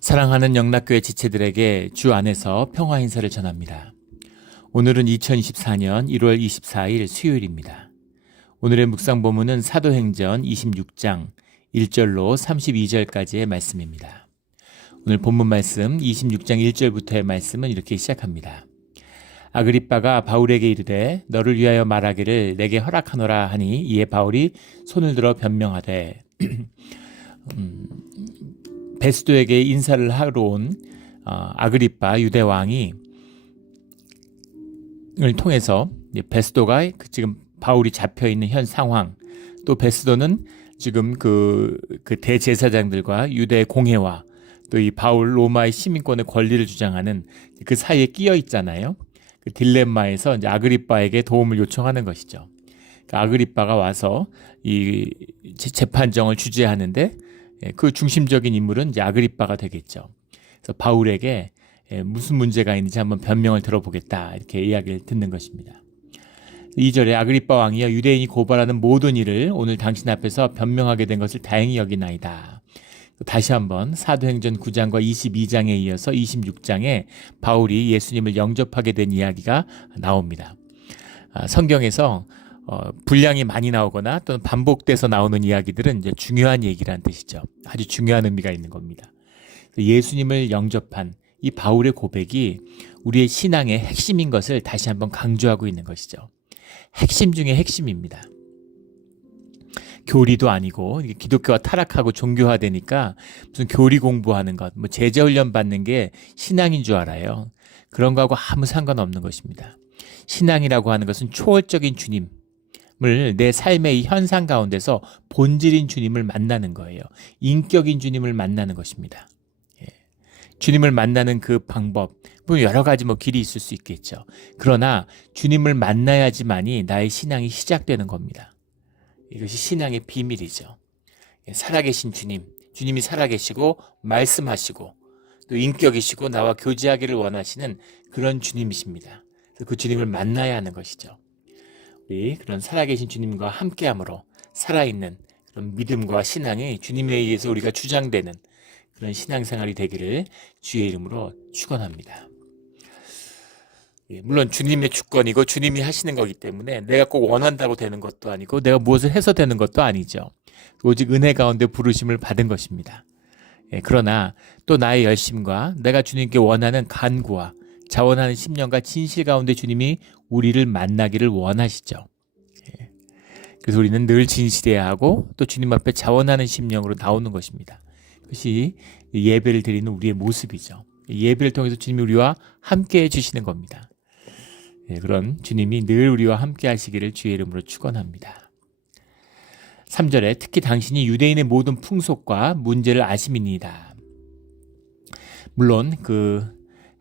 사랑하는 영락교회 지체들에게 주 안에서 평화 인사를 전합니다. 오늘은 2024년 1월 24일 수요일입니다. 오늘의 묵상 본문은 사도행전 26장 1절로 32절까지의 말씀입니다. 오늘 본문 말씀 26장 1절부터의 말씀은 이렇게 시작합니다. 아그리빠가 바울에게 이르되 너를 위하여 말하기를 내게 허락하노라 하니 이에 바울이 손을 들어 변명하되 베스도에게 인사를 하러 온 아그리빠 유대왕이 을 통해서 베스도가 지금 바울이 잡혀있는 현 상황, 또 베스도는 지금 그 대제사장들과 유대 공회와 또 이 바울 로마의 시민권의 권리를 주장하는 그 사이에 끼어 있잖아요. 그 딜레마에서 이제 아그리빠에게 도움을 요청하는 것이죠. 아그리빠가 와서 이 재판정을 주재하는데 그 중심적인 인물은 이제 아그리빠가 되겠죠. 그래서 바울에게 무슨 문제가 있는지 한번 변명을 들어보겠다 이렇게 이야기를 듣는 것입니다. 2절에 아그리빠 왕이여 유대인이 고발하는 모든 일을 오늘 당신 앞에서 변명하게 된 것을 다행히 여기나이다. 다시 한번 사도행전 9장과 22장에 이어서 26장에 바울이 예수님을 영접하게 된 이야기가 나옵니다. 성경에서 분량이 많이 나오거나 또는 반복돼서 나오는 이야기들은 이제 중요한 얘기라는 뜻이죠. 아주 중요한 의미가 있는 겁니다. 예수님을 영접한 이 바울의 고백이 우리의 신앙의 핵심인 것을 다시 한번 강조하고 있는 것이죠. 핵심 중에 핵심입니다. 교리도 아니고 기독교가 타락하고 종교화되니까 무슨 교리 공부하는 것, 뭐 제자훈련 받는 게 신앙인 줄 알아요. 그런 거하고 아무 상관없는 것입니다. 신앙이라고 하는 것은 초월적인 주님을 내 삶의 이 현상 가운데서 본질인 주님을 만나는 거예요. 인격인 주님을 만나는 것입니다. 주님을 만나는 그 방법, 여러 가지 길이 있을 수 있겠죠. 그러나 주님을 만나야지만이 나의 신앙이 시작되는 겁니다. 이것이 신앙의 비밀이죠. 살아계신 주님이 살아계시고 말씀하시고 또 인격이시고 나와 교제하기를 원하시는 그런 주님이십니다. 그 주님을 만나야 하는 것이죠. 우리 그런 살아계신 주님과 함께함으로 살아있는 그런 믿음과 신앙이 주님에 의해서 우리가 주장되는 그런 신앙생활이 되기를 주의 이름으로 축원합니다. 물론 주님의 주권이고 주님이 하시는 거기 때문에 내가 꼭 원한다고 되는 것도 아니고 내가 무엇을 해서 되는 것도 아니죠. 오직 은혜 가운데 부르심을 받은 것입니다. 그러나 또 나의 열심과 내가 주님께 원하는 간구와 자원하는 심령과 진실 가운데 주님이 우리를 만나기를 원하시죠. 그래서 우리는 늘 진실해야 하고 또 주님 앞에 자원하는 심령으로 나오는 것입니다. 그것이 예배를 드리는 우리의 모습이죠. 예배를 통해서 주님이 우리와 함께 해주시는 겁니다. 그런 주님이 늘 우리와 함께 하시기를 주의 이름으로 축원합니다. 3절에 특히 당신이 유대인의 모든 풍속과 문제를 아심이니이다. 물론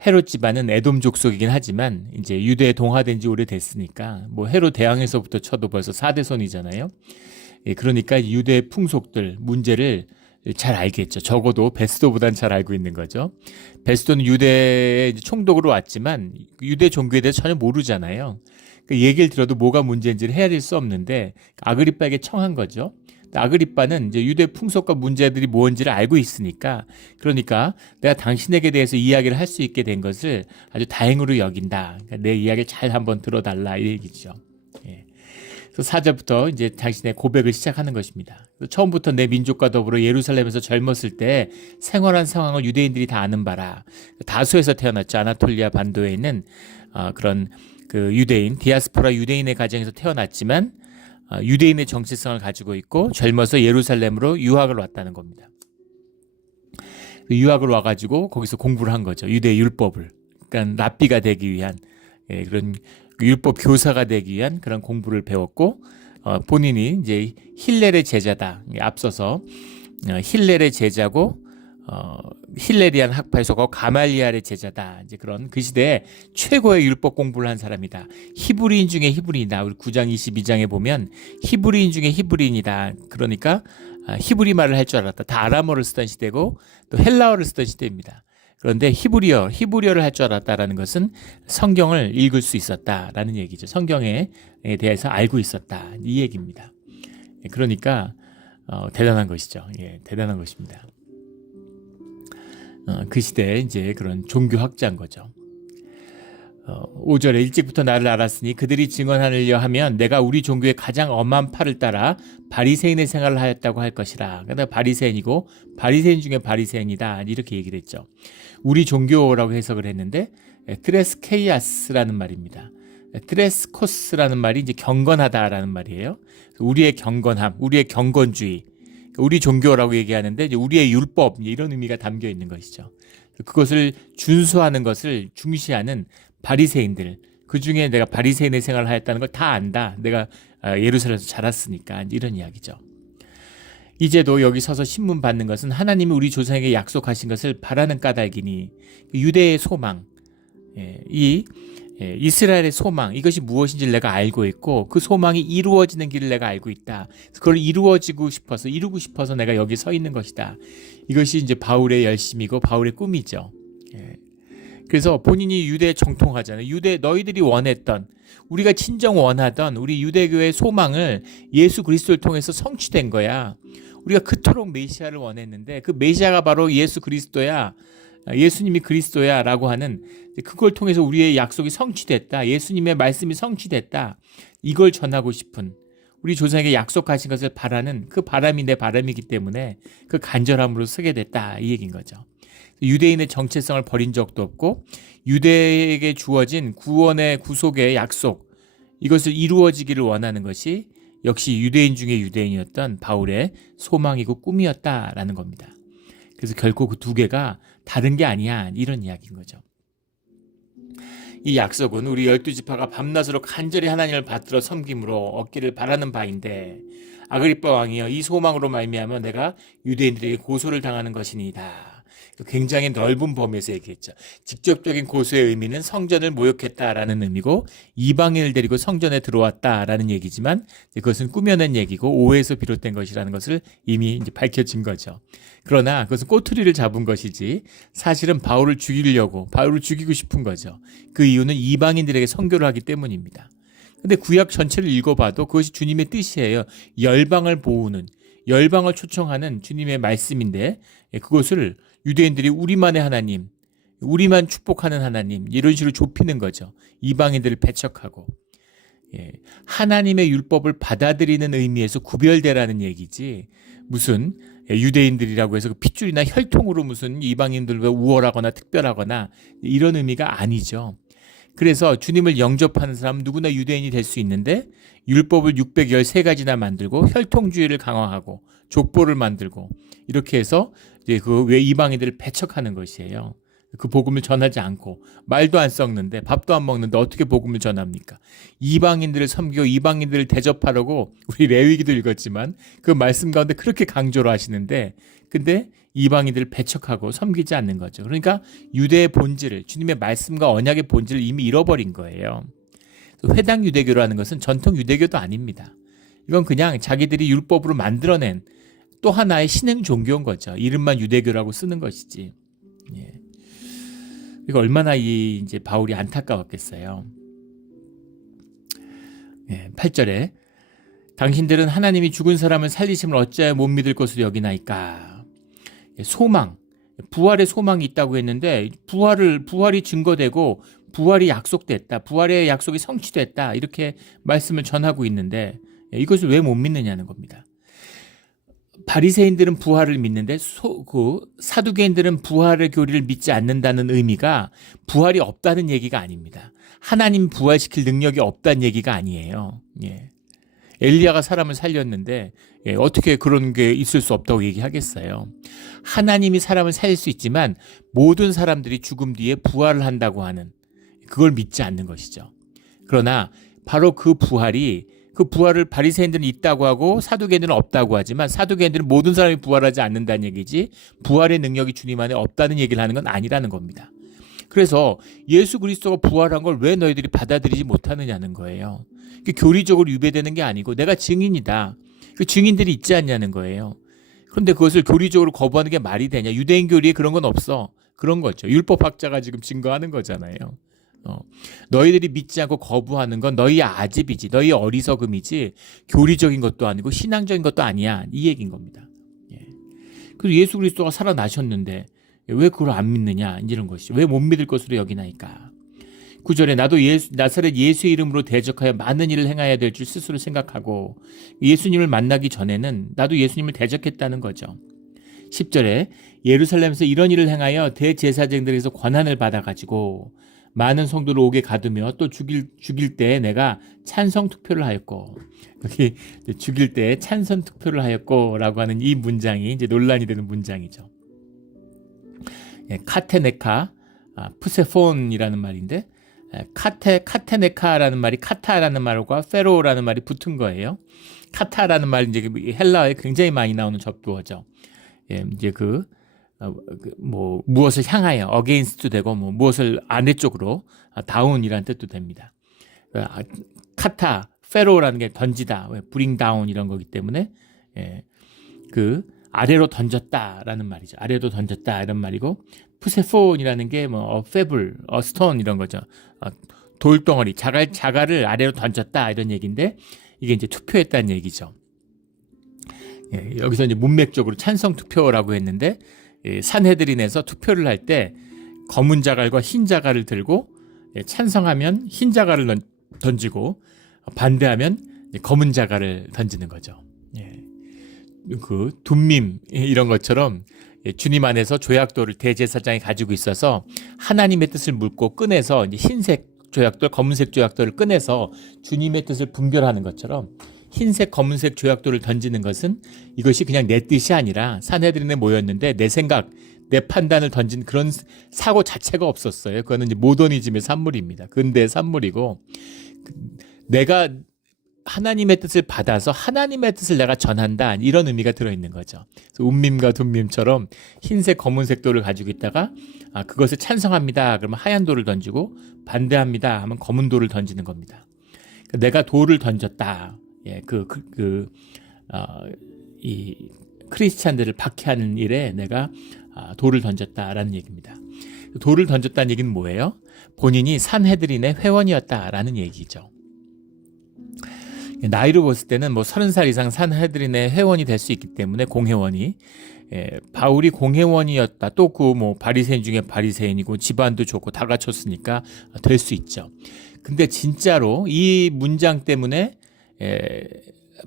헤롯 집안은 에돔 족속이긴 하지만 이제 유대에 동화된 지 오래됐으니까 헤롯 대왕에서부터 쳐도 벌써 4대손이잖아요. 그러니까 유대의 풍속들, 문제를 잘 알겠죠. 적어도 베스도보단 잘 알고 있는 거죠. 베스도는 유대의 총독으로 왔지만 유대 종교에 대해서 전혀 모르잖아요. 그 얘기를 들어도 뭐가 문제인지를 헤아릴 수 없는데 아그리빠에게 청한 거죠. 아그리빠는 이제 유대 풍속과 문제들이 뭔지를 알고 있으니까 그러니까 내가 당신에게 대해서 이야기를 할 수 있게 된 것을 아주 다행으로 여긴다. 그러니까 내 이야기를 잘 한번 들어달라 이 얘기죠. 4절부터 이제 당신의 고백을 시작하는 것입니다. 처음부터 내 민족과 더불어 예루살렘에서 젊었을 때 생활한 상황을 유대인들이 다 아는 바라. 다수에서 태어났죠. 아나톨리아 반도에 있는 그런 유대인, 디아스포라 유대인의 가정에서 태어났지만 유대인의 정체성을 가지고 있고 젊어서 예루살렘으로 유학을 왔다는 겁니다. 유학을 와가지고 거기서 공부를 한 거죠. 유대 율법을. 그러니까 랍비가 되기 위한 그런 율법 교사가 되기 위한 그런 공부를 배웠고 본인이 이제 힐렐의 제자다. 앞서서 힐렐의 제자고 힐레리안 학파에 속하고 가말리알의 제자다. 이제 그런 그 시대에 최고의 율법 공부를 한 사람이다. 히브리인 중에 히브리인이다. 우리 9장 22장에 보면 히브리인 중에 히브리인이다. 그러니까 히브리 말을 할 줄 알았다. 다 아람어를 쓰던 시대고 또 헬라어를 쓰던 시대입니다. 그런데 히브리어를 할 줄 알았다라는 것은 성경을 읽을 수 있었다라는 얘기죠. 성경에 대해서 알고 있었다. 이 얘기입니다. 그러니까 대단한 것이죠. 대단한 것입니다. 그 시대에 이제 그런 종교학자인 거죠. 5절에 일찍부터 나를 알았으니 그들이 증언하려 하면 내가 우리 종교의 가장 엄한 팔을 따라 바리새인의 생활을 하였다고 할 것이라. 그러니까 바리새인이고 바리새인 중에 바리새인이다 이렇게 얘기를 했죠. 우리 종교라고 해석을 했는데 트레스케이아스라는 말입니다. 트레스코스라는 말이 이제 경건하다라는 말이에요. 우리의 경건함, 우리의 경건주의, 우리 종교라고 얘기하는데 이제 우리의 율법 이런 의미가 담겨 있는 것이죠. 그것을 준수하는 것을 중시하는 바리새인들, 그 중에 내가 바리새인의 생활을 하였다는 걸 다 안다. 내가 예루살렘에서 자랐으니까 이런 이야기죠. 이제도 여기 서서 신문 받는 것은 하나님이 우리 조상에게 약속하신 것을 바라는 까닭이니 유대의 소망, 이스라엘의 소망 이것이 무엇인지를 내가 알고 있고 그 소망이 이루어지는 길을 내가 알고 있다. 그걸 이루고 싶어서 내가 여기 서 있는 것이다. 이것이 이제 바울의 열심이고 바울의 꿈이죠. 그래서 본인이 유대에 정통하잖아요. 너희들이 원했던, 우리가 친정 원하던 우리 유대교의 소망을 예수 그리스도를 통해서 성취된 거야. 우리가 그토록 메시아를 원했는데 그 메시아가 바로 예수 그리스도야. 예수님이 그리스도야 라고 하는, 그걸 통해서 우리의 약속이 성취됐다. 예수님의 말씀이 성취됐다. 이걸 전하고 싶은, 우리 조상에게 약속하신 것을 바라는 그 바람이 내 바람이기 때문에 그 간절함으로 서게 됐다. 이 얘기인 거죠. 유대인의 정체성을 버린 적도 없고 유대에게 주어진 구원의 구속의 약속, 이것을 이루어지기를 원하는 것이 역시 유대인 중에 유대인이었던 바울의 소망이고 꿈이었다라는 겁니다. 그래서 결코 그 두 개가 다른 게 아니야 이런 이야기인 거죠. 이 약속은 우리 12지파가 밤낮으로 간절히 하나님을 받들어 섬김으로 얻기를 바라는 바인데 아그리빠 왕이여 이 소망으로 말미암아 내가 유대인들에게 고소를 당하는 것이니이다. 굉장히 넓은 범위에서 얘기했죠. 직접적인 고소의 의미는 성전을 모욕했다라는 의미고 이방인을 데리고 성전에 들어왔다라는 얘기지만 그것은 꾸며낸 얘기고 오해에서 비롯된 것이라는 것을 이미 이제 밝혀진 거죠. 그러나 그것은 꼬투리를 잡은 것이지 사실은 바울을 죽이고 싶은 거죠. 그 이유는 이방인들에게 선교를 하기 때문입니다. 근데 구약 전체를 읽어봐도 그것이 주님의 뜻이에요. 열방을 보호는, 열방을 초청하는 주님의 말씀인데 그것을 유대인들이 우리만의 하나님, 우리만 축복하는 하나님 이런 식으로 좁히는 거죠. 이방인들을 배척하고. 하나님의 율법을 받아들이는 의미에서 구별되라는 얘기지 무슨 유대인들이라고 해서 핏줄이나 혈통으로 무슨 이방인들보다 우월하거나 특별하거나 이런 의미가 아니죠. 그래서 주님을 영접하는 사람은 누구나 유대인이 될 수 있는데 율법을 613가지나 만들고 혈통주의를 강화하고 족보를 만들고 이렇게 해서 이제 그 왜 이방인들을 배척하는 것이에요. 그 복음을 전하지 않고 말도 안 썩는데 밥도 안 먹는데 어떻게 복음을 전합니까? 이방인들을 섬기고 이방인들을 대접하려고 우리 레위기도 읽었지만 그 말씀 가운데 그렇게 강조를 하시는데 근데 이방인들을 배척하고 섬기지 않는 거죠. 그러니까 유대의 본질을, 주님의 말씀과 언약의 본질을 이미 잃어버린 거예요. 회당 유대교라는 것은 전통 유대교도 아닙니다. 이건 그냥 자기들이 율법으로 만들어낸 또 하나의 신흥 종교인 거죠. 이름만 유대교라고 쓰는 것이지. 이거 얼마나 이제 바울이 안타까웠겠어요. 8절에 당신들은 하나님이 죽은 사람을 살리심을 어찌하여 못 믿을 것으로 여기나이까. 소망, 부활의 소망이 있다고 했는데 부활이 증거되고 부활이 약속됐다. 부활의 약속이 성취됐다. 이렇게 말씀을 전하고 있는데 이것을 왜 못 믿느냐는 겁니다. 바리새인들은 부활을 믿는데 사두개인들은 부활의 교리를 믿지 않는다는 의미가 부활이 없다는 얘기가 아닙니다. 하나님 부활시킬 능력이 없다는 얘기가 아니에요. 엘리야가 사람을 살렸는데 어떻게 그런 게 있을 수 없다고 얘기하겠어요. 하나님이 사람을 살릴 수 있지만 모든 사람들이 죽음 뒤에 부활을 한다고 하는 그걸 믿지 않는 것이죠. 그러나 바로 그 부활을 바리새인들은 있다고 하고 사두개인들은 없다고 하지만 사두개인들은 모든 사람이 부활하지 않는다는 얘기지 부활의 능력이 주님 안에 없다는 얘기를 하는 건 아니라는 겁니다. 그래서 예수 그리스도가 부활한 걸 왜 너희들이 받아들이지 못하느냐는 거예요. 교리적으로 유배되는 게 아니고 내가 증인이다. 그 증인들이 있지 않냐는 거예요. 그런데 그것을 교리적으로 거부하는 게 말이 되냐. 유대인 교리에 그런 건 없어. 그런 거죠. 율법학자가 지금 증거하는 거잖아요. 너희들이 믿지 않고 거부하는 건 너희의 아집이지, 너희의 어리석음이지 교리적인 것도 아니고 신앙적인 것도 아니야. 이 얘기인 겁니다. 그래서 예수 그리스도가 살아나셨는데 왜 그걸 안 믿느냐 이런 것이 왜 못 믿을 것으로 여기나이까. 9절에 나도 나사렛 예수의 이름으로 대적하여 많은 일을 행해야 될 줄 스스로 생각하고 예수님을 만나기 전에는 나도 예수님을 대적했다는 거죠. 10절에 예루살렘에서 이런 일을 행하여 대제사장들에게서 권한을 받아가지고 많은 성도를 옥에 가두며 또 죽일 때 내가 찬성 투표를 하였고, 여기 죽일 때 찬성 투표를 하였고라고 하는 이 문장이 이제 논란이 되는 문장이죠. 카테네카, 푸세폰이라는 말인데, 카테네카라는 말이 카타라는 말과 페로라는 말이 붙은 거예요. 카타라는 말이 이제 헬라어에 굉장히 많이 나오는 접두어죠. 이제 무엇을 향하여 against도 되고 무엇을 아래쪽으로 down이라는 뜻도 됩니다. 카타, 페로라는 게 던지다, bring down 이런 거기 때문에 아래로 던졌다라는 말이죠. 아래로 던졌다 이런 말이고, 푸세폰이라는 게 페블, 스톤 이런 거죠. 돌덩어리, 자갈을 아래로 던졌다 이런 얘기인데 이게 이제 투표했다는 얘기죠. 여기서 이제 문맥적으로 찬성 투표라고 했는데 산헤드린에서 투표를 할 때 검은 자갈과 흰 자갈을 들고 찬성하면 흰 자갈을 던지고 반대하면 검은 자갈을 던지는 거죠. 그 둠밈 이런 것처럼 주님 안에서 조약돌을 대제사장이 가지고 있어서 하나님의 뜻을 묻고 꺼내서 이제 흰색 조약돌, 검은색 조약돌을 꺼내서 주님의 뜻을 분별하는 것처럼 흰색, 검은색 조약돌을 던지는 것은 이것이 그냥 내 뜻이 아니라 산헤드린에 모였는데 내 생각, 내 판단을 던진 그런 사고 자체가 없었어요. 그거는 이제 모더니즘의 산물입니다. 근대의 산물이고, 내가 하나님의 뜻을 받아서 하나님의 뜻을 내가 전한다 이런 의미가 들어있는 거죠. 그래서 운밈과 둠밈처럼 흰색, 검은색 돌을 가지고 있다가 그것을 찬성합니다. 그러면 하얀 돌을 던지고 반대합니다 하면 검은 돌을 던지는 겁니다. 내가 돌을 던졌다. 이 크리스찬들을 박해하는 일에 내가 돌을 던졌다라는 얘기입니다. 돌을 던졌다는 얘기는 뭐예요? 본인이 산헤드린의 회원이었다라는 얘기죠. 나이로 봤을 때는 30살 이상 산헤드린의 회원이 될 수 있기 때문에 공회원이, 바울이 공회원이었다. 또 바리새인 중에 바리새인이고 집안도 좋고 다 갖췄으니까 될 수 있죠. 근데 진짜로 이 문장 때문에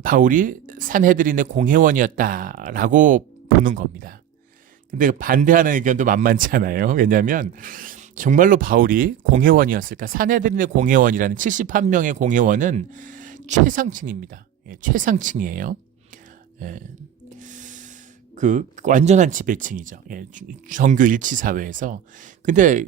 바울이 산헤드린의 공회원이었다라고 보는 겁니다. 근데 반대하는 의견도 만만치 않아요. 왜냐하면 정말로 바울이 공회원이었을까? 산헤드린의 공회원이라는 71명의 공회원은 최상층입니다. 최상층이에요. 그 완전한 지배층이죠. 정교 일치 사회에서. 근데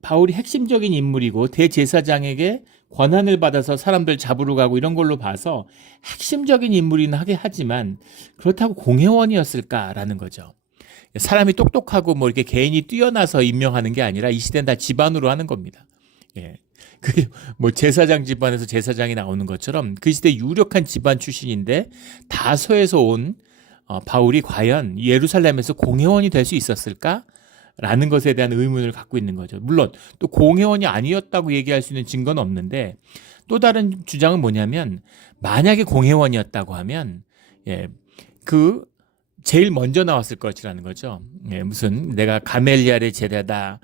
바울이 핵심적인 인물이고 대제사장에게 권한을 받아서 사람들 잡으러 가고 이런 걸로 봐서 핵심적인 인물이긴 하게 하지만 그렇다고 공회원이었을까라는 거죠. 사람이 똑똑하고 이렇게 개인이 뛰어나서 임명하는 게 아니라 이 시대는 다 집안으로 하는 겁니다. 제사장 집안에서 제사장이 나오는 것처럼 그 시대 유력한 집안 출신인데 다소에서 온 바울이 과연 예루살렘에서 공회원이 될 수 있었을까? 라는 것에 대한 의문을 갖고 있는 거죠. 물론 또 공회원이 아니었다고 얘기할 수 있는 증거는 없는데, 또 다른 주장은 뭐냐면 만약에 공회원이었다고 하면 제일 먼저 나왔을 것이라는 거죠. 무슨 내가 가멜리알의 제자다,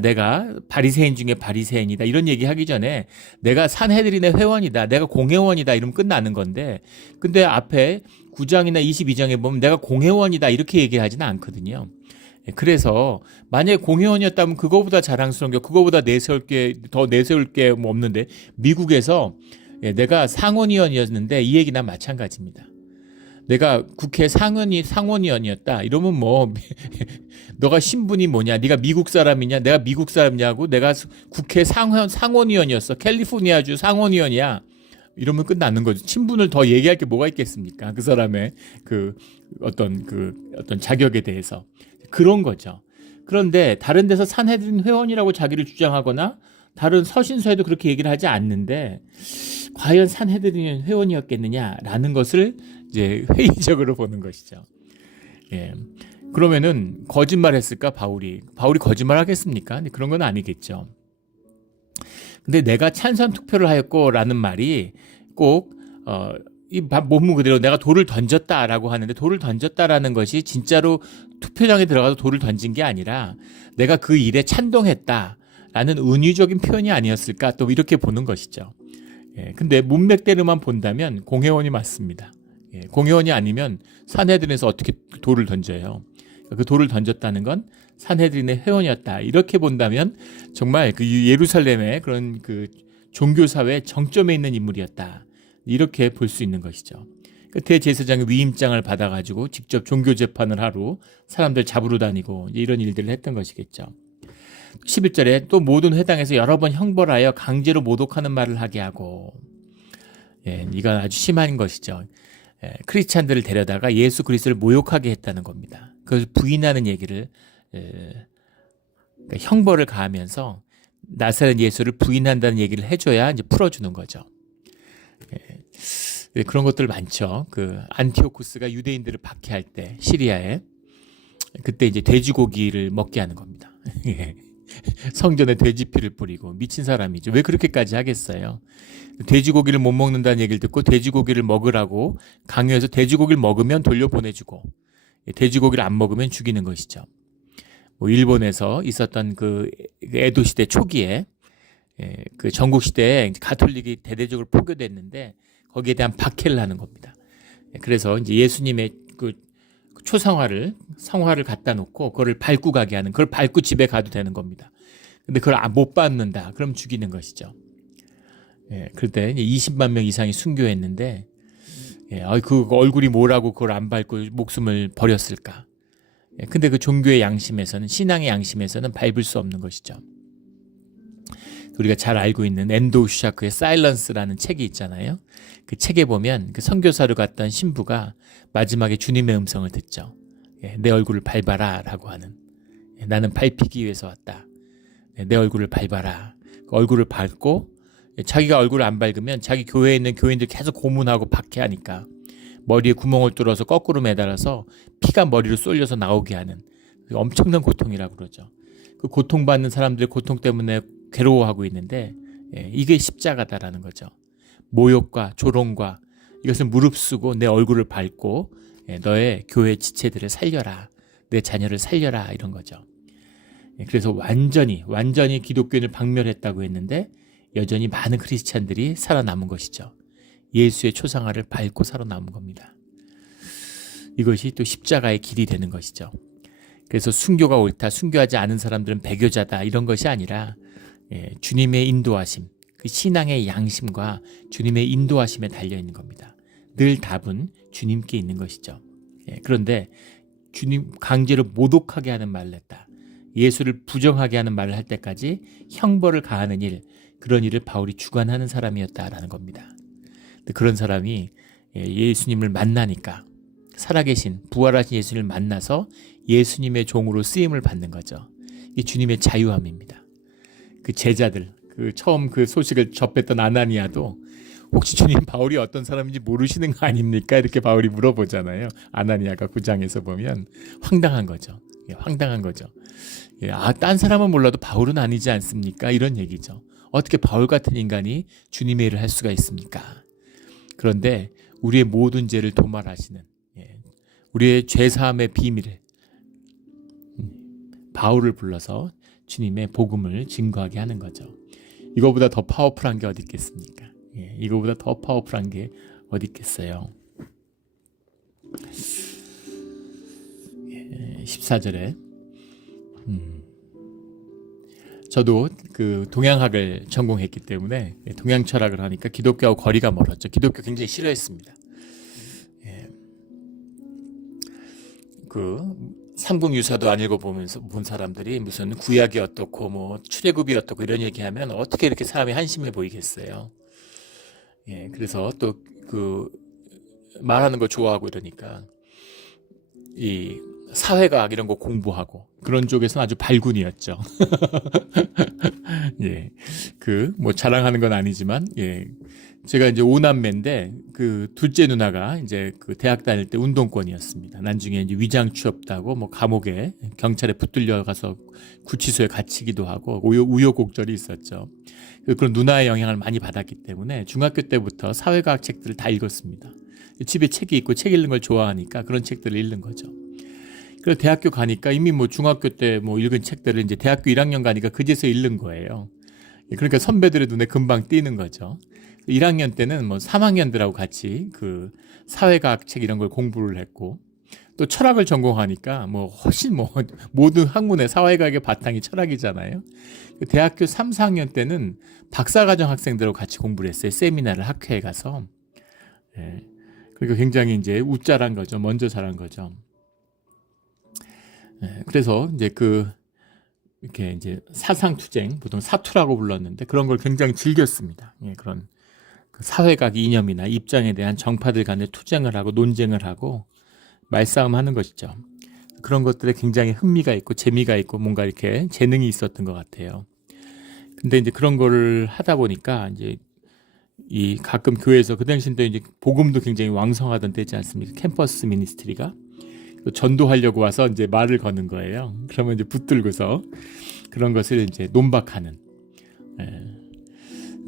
내가 바리새인 중에 바리새인이다 이런 얘기하기 전에 내가 산헤드린의 회원이다, 내가 공회원이다 이러면 끝나는 건데, 근데 앞에 9장이나 22장에 보면 내가 공회원이다 이렇게 얘기하지는 않거든요. 그래서 만약에 공회원이었다면 그거보다 자랑스러운 게, 그거보다 더 내세울 게 없는데, 미국에서 내가 상원의원이었는데 이 얘기나 마찬가지입니다. 내가 국회 상원의원이었다 이러면 너가 신분이 뭐냐, 네가 미국 사람이냐, 내가 미국 사람이냐고, 내가 국회 상원의원이었어, 캘리포니아주 상원의원이야 이러면 끝나는 거죠. 친분을 더 얘기할 게 뭐가 있겠습니까? 그 사람의 어떤 자격에 대해서. 그런 거죠. 그런데 다른 데서 산헤드린 회원이라고 자기를 주장하거나 다른 서신서에도 그렇게 얘기를 하지 않는데, 과연 산헤드린 회원이었겠느냐라는 것을 이제 회의적으로 보는 것이죠. 그러면은 거짓말했을까 바울이 거짓말하겠습니까? 그런 건 아니겠죠. 근데 내가 찬성 투표를 하였고라는 말이 꼭 이 본문 그대로 내가 돌을 던졌다라고 하는데 돌을 던졌다라는 것이 진짜로 투표장에 들어가서 돌을 던진 게 아니라 내가 그 일에 찬동했다라는 은유적인 표현이 아니었을까 또 이렇게 보는 것이죠. 예, 근데 문맥대로만 본다면 공회원이 맞습니다. 예, 공회원이 아니면 산헤드린에서 어떻게 돌을 던져요? 그 돌을 던졌다는 건 산헤드린의 회원이었다. 이렇게 본다면 정말 그 예루살렘의 그런 그 종교사회 정점에 있는 인물이었다. 이렇게 볼 수 있는 것이죠. 대제사장의 위임장을 받아가지고 직접 종교 재판을 하러 사람들 잡으러 다니고 이런 일들을 했던 것이겠죠. 11절에 또 모든 회당에서 여러 번 형벌하여 강제로 모독하는 말을 하게 하고, 예, 이건 아주 심한 것이죠. 예, 크리스찬들을 데려다가 예수 그리스도를 모욕하게 했다는 겁니다. 그것을 부인하는 얘기를 그러니까 형벌을 가하면서 나사렛 예수를 부인한다는 얘기를 해줘야 이제 풀어주는 거죠. 예, 그런 것들 많죠. 그 안티오쿠스가 유대인들을 박해할 때 시리아에 그때 이제 돼지고기를 먹게 하는 겁니다. 성전에 돼지피를 뿌리고 미친 사람이죠. 왜 그렇게까지 하겠어요? 돼지고기를 못 먹는다는 얘기를 듣고 돼지고기를 먹으라고 강요해서 돼지고기를 먹으면 돌려보내주고 돼지고기를 안 먹으면 죽이는 것이죠. 뭐 일본에서 있었던 그 에도 시대 초기에 그 전국 시대에 가톨릭이 대대적으로 포교됐는데 거기에 대한 박해를 하는 겁니다. 그래서 이제 예수님의 그 성화를 갖다 놓고 그걸 밟고 가게 하는, 그걸 밟고 집에 가도 되는 겁니다. 근데 그걸 못 밟는다. 그럼 죽이는 것이죠. 예, 그때 20만 명 이상이 순교했는데, 예, 그 얼굴이 뭐라고 그걸 안 밟고 목숨을 버렸을까? 예, 근데 그 종교의 양심에서는, 신앙의 양심에서는 밟을 수 없는 것이죠. 우리가 잘 알고 있는 엔도 슈샤크의 사일런스라는 책이 있잖아요. 그 책에 보면 그 선교사로 갔던 신부가 마지막에 주님의 음성을 듣죠. 예, 내 얼굴을 밟아라 라고 하는. 예, 나는 밟히기 위해서 왔다. 예, 내 얼굴을 밟아라. 그 얼굴을 밟고 자기가 얼굴을 안 밟으면 자기 교회에 있는 교인들 계속 고문하고 박해하니까 머리에 구멍을 뚫어서 거꾸로 매달아서 피가 머리로 쏠려서 나오게 하는 엄청난 고통이라고 그러죠. 그 고통받는 사람들의 고통 때문에 괴로워하고 있는데, 예, 이게 십자가다라는 거죠. 모욕과 조롱과 이것을 무릅쓰고 내 얼굴을 밟고, 예, 너의 교회 지체들을 살려라. 내 자녀를 살려라. 이런 거죠. 예, 그래서 완전히 기독교인을 박멸했다고 했는데 여전히 많은 크리스찬들이 살아남은 것이죠. 예수의 초상화를 밟고 살아남은 겁니다. 이것이 또 십자가의 길이 되는 것이죠. 그래서 순교가 옳다, 순교하지 않은 사람들은 배교자다 이런 것이 아니라, 예, 주님의 인도하심, 그 신앙의 양심과 주님의 인도하심에 달려있는 겁니다. 늘 답은 주님께 있는 것이죠. 예, 그런데 주님 강제로 모독하게 하는 말을 했다. 예수를 부정하게 하는 말을 할 때까지 형벌을 가하는 일, 그런 일을 바울이 주관하는 사람이었다라는 겁니다. 그런 사람이 예수님을 만나니까, 살아계신 부활하신 예수님을 만나서 예수님의 종으로 쓰임을 받는 거죠. 이 주님의 자유함입니다. 그 제자들, 그 처음 그 소식을 접했던 아나니아도 혹시 주님 바울이 어떤 사람인지 모르시는 거 아닙니까? 이렇게 바울이 물어보잖아요. 아나니아가 9장에서 보면 황당한 거죠. 예, 황당한 거죠. 예, 딴 사람은 몰라도 바울은 아니지 않습니까? 이런 얘기죠. 어떻게 바울 같은 인간이 주님의 일을 할 수가 있습니까? 그런데 우리의 모든 죄를 도말하시는, 예, 우리의 죄사함의 비밀을 바울을 불러서 주님의 복음을 증거하게 하는 거죠. 이거보다 더 파워풀한 게 어디 있겠습니까? 예, 이거보다 더 파워풀한 게 어디 있겠어요? 14절에 저도 그 동양학을 전공했기 때문에 동양 철학을 하니까 기독교하고 거리가 멀었죠. 기독교 굉장히 싫어했습니다. 예. 그 삼국유사도 안 읽어보면서 본 사람들이 무슨 구약이 어떻고 뭐 출애굽이 어떻고 이런 얘기하면 어떻게 이렇게 사람이 한심해 보이겠어요. 예, 그래서 또 그 말하는 걸 좋아하고 이러니까 이 사회과학 이런 거 공부하고 그런 쪽에서는 아주 발군이었죠. 예, 그 뭐 자랑하는 건 아니지만, 예, 제가 이제 오남매인데 그 둘째 누나가 이제 그 대학 다닐 때 운동권이었습니다. 나중에 이제 위장 취업다고 뭐 감옥에 경찰에 붙들려 가서 구치소에 갇히기도 하고 우여곡절이 있었죠. 그런 누나의 영향을 많이 받았기 때문에 중학교 때부터 사회과학 책들을 다 읽었습니다. 집에 책이 있고 책 읽는 걸 좋아하니까 그런 책들을 읽는 거죠. 그래서 대학교 가니까 이미 뭐 중학교 때 뭐 읽은 책들을 이제 대학교 1학년 가니까 그제서 읽는 거예요. 그러니까 선배들의 눈에 금방 띄는 거죠. 1학년 때는 뭐 3학년들하고 같이 그 사회과학 책 이런 걸 공부를 했고 또 철학을 전공하니까 뭐 훨씬 뭐 모든 학문의 사회과학의 바탕이 철학이잖아요. 대학교 3, 4학년 때는 박사과정 학생들하고 같이 공부를 했어요. 세미나를 학회에 가서. 예. 그러니까 굉장히 이제 웃잘한 거죠. 먼저 잘한 거죠. 예. 그래서 이제 이렇게 이제 사상투쟁, 보통 사투라고 불렀는데 그런 걸 굉장히 즐겼습니다. 예. 그런 그 사회학 이념이나 입장에 대한 정파들 간의 투쟁을 하고 논쟁을 하고 말싸움하는 것이죠. 그런 것들에 굉장히 흥미가 있고 재미가 있고 뭔가 이렇게 재능이 있었던 것 같아요. 근데 이제 그런 거를 하다 보니까 이제 이 가끔 교회에서 그 당시에 이제 복음도 굉장히 왕성하던 때지 않습니까? 캠퍼스 미니스트리가 전도하려고 와서 이제 말을 거는 거예요. 그러면 이제 붙들고서 그런 것을 이제 논박하는.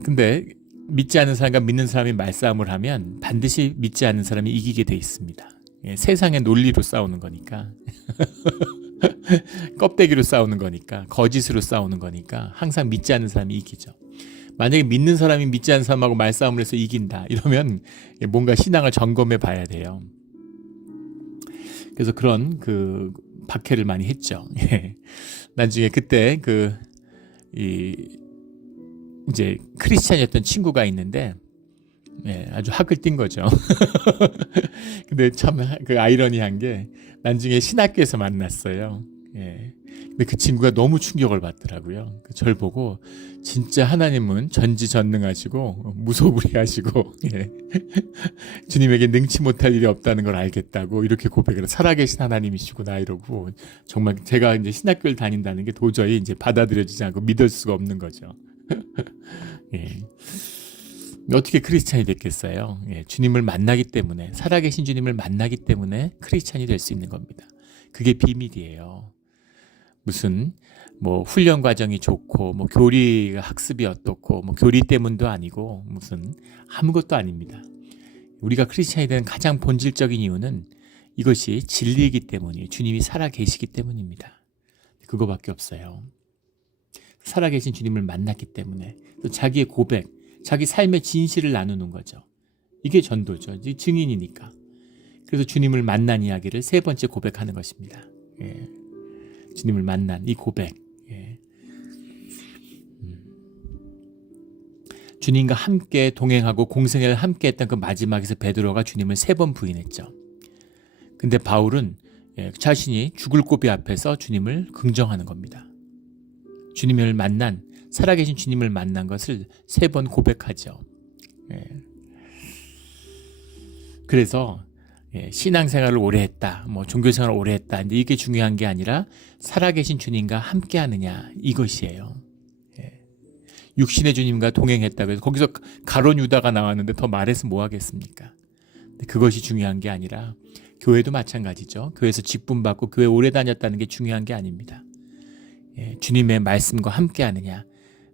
근데 믿지 않는 사람과 믿는 사람이 말싸움을 하면 반드시 믿지 않는 사람이 이기게 돼 있습니다. 세상의 논리로 싸우는 거니까. 껍데기로 싸우는 거니까, 거짓으로 싸우는 거니까 항상 믿지 않는 사람이 이기죠. 만약에 믿는 사람이 믿지 않는 사람하고 말싸움을 해서 이긴다 이러면 뭔가 신앙을 점검해 봐야 돼요. 그래서 그런 그 박해를 많이 했죠. 나중에 그때 이제 크리스찬이었던 친구가 있는데 아주 학을 띈 거죠. 근데 참 그 아이러니한 게 나중에 신학교에서 만났어요. 근데 그 친구가 너무 충격을 받더라고요. 절 보고 진짜 하나님은 전지전능하시고 무소불위하시고 주님에게 능치 못할 일이 없다는 걸 알겠다고 이렇게 고백을 살아계신 하나님이시구나 이러고 정말 제가 이제 신학교를 다닌다는 게 도저히 이제 받아들여지지 않고 믿을 수가 없는 거죠. 어떻게 크리스찬이 됐겠어요? 주님을 만나기 때문에 살아계신 주님을 만나기 때문에 크리스찬이 될 수 있는 겁니다. 그게 비밀이에요. 무슨 뭐 훈련 과정이 좋고 뭐 교리 학습이 어떻고 뭐 교리 때문도 아니고 무슨 아무것도 아닙니다. 우리가 크리스찬이 되는 가장 본질적인 이유는 이것이 진리이기 때문이에요. 주님이 살아계시기 때문입니다. 그거밖에 없어요. 살아계신 주님을 만났기 때문에 또 자기의 고백, 자기 삶의 진실을 나누는 거죠. 이게 전도죠. 증인이니까. 그래서 주님을 만난 이야기를 세 번째 고백하는 것입니다. 주님을 만난 이 고백. 주님과 함께 동행하고 공생애를 함께 했던 그 마지막에서 베드로가 주님을 3번 부인했죠. 근데 바울은 자신이 죽을 고비 앞에서 주님을 긍정하는 겁니다. 주님을 만난, 살아계신 주님을 만난 것을 3번 고백하죠. 그래서 신앙생활을 오래 했다, 뭐 종교생활을 오래 했다. 근데 이게 중요한 게 아니라 살아계신 주님과 함께 하느냐 이것이에요. 육신의 주님과 동행했다고 해서 거기서 가룟 유다가 나왔는데 더 말해서 뭐 하겠습니까? 근데 그것이 중요한 게 아니라 교회도 마찬가지죠. 교회에서 직분받고 교회 오래 다녔다는 게 중요한 게 아닙니다. 주님의 말씀과 함께 하느냐,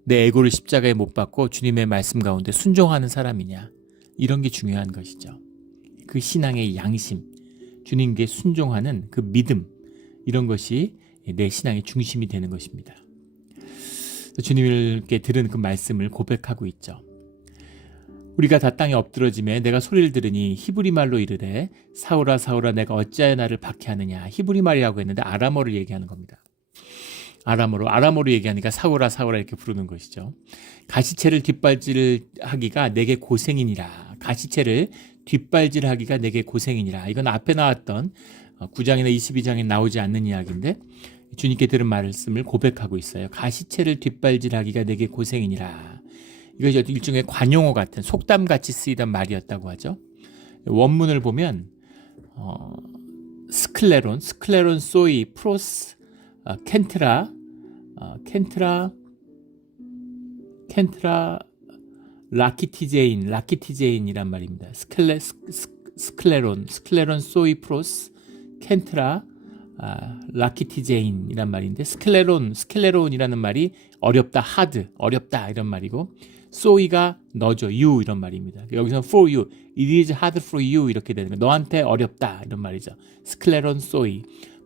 내 에고를 십자가에 못 박고 주님의 말씀 가운데 순종하는 사람이냐, 이런 게 중요한 것이죠. 그 신앙의 양심, 주님께 순종하는 그 믿음, 이런 것이 내 신앙의 중심이 되는 것입니다. 주님께 들은 그 말씀을 고백하고 있죠. 우리가 다 땅에 엎드러짐에 내가 소리를 들으니 히브리 말로 이르되 사울아 사울아 내가 어찌하여 나를 박해하느냐. 히브리 말이라고 했는데 아람어를 얘기하는 겁니다. 아람어로 얘기하니까 사울아 사울아 이렇게 부르는 것이죠. 가시채를 뒷발질하기가 내게 고생이니라. 가시채를 뒷발질하기가 내게 고생이니라. 이건 앞에 나왔던 9장이나 22장에 나오지 않는 이야기인데 주님께 들은 말씀을 고백하고 있어요. 가시채를 뒷발질하기가 내게 고생이니라. 이것이 일종의 관용어 같은 속담같이 쓰이던 말이었다고 하죠. 원문을 보면 스클레론 소이 프로스 켄트라 라키티제인이란 말입니다. 스클레론, 소이프로스, 켄트라, 라키티제인이란 말인데 스클레론이라는 말이 어렵다, 어렵다 이런 말이고 소이가 너죠, you 이런 말입니다. 여기서 for you, it is hard for you 이렇게 되는 거예요. 너한테 어렵다 이런 말이죠. 스클레론, 소이.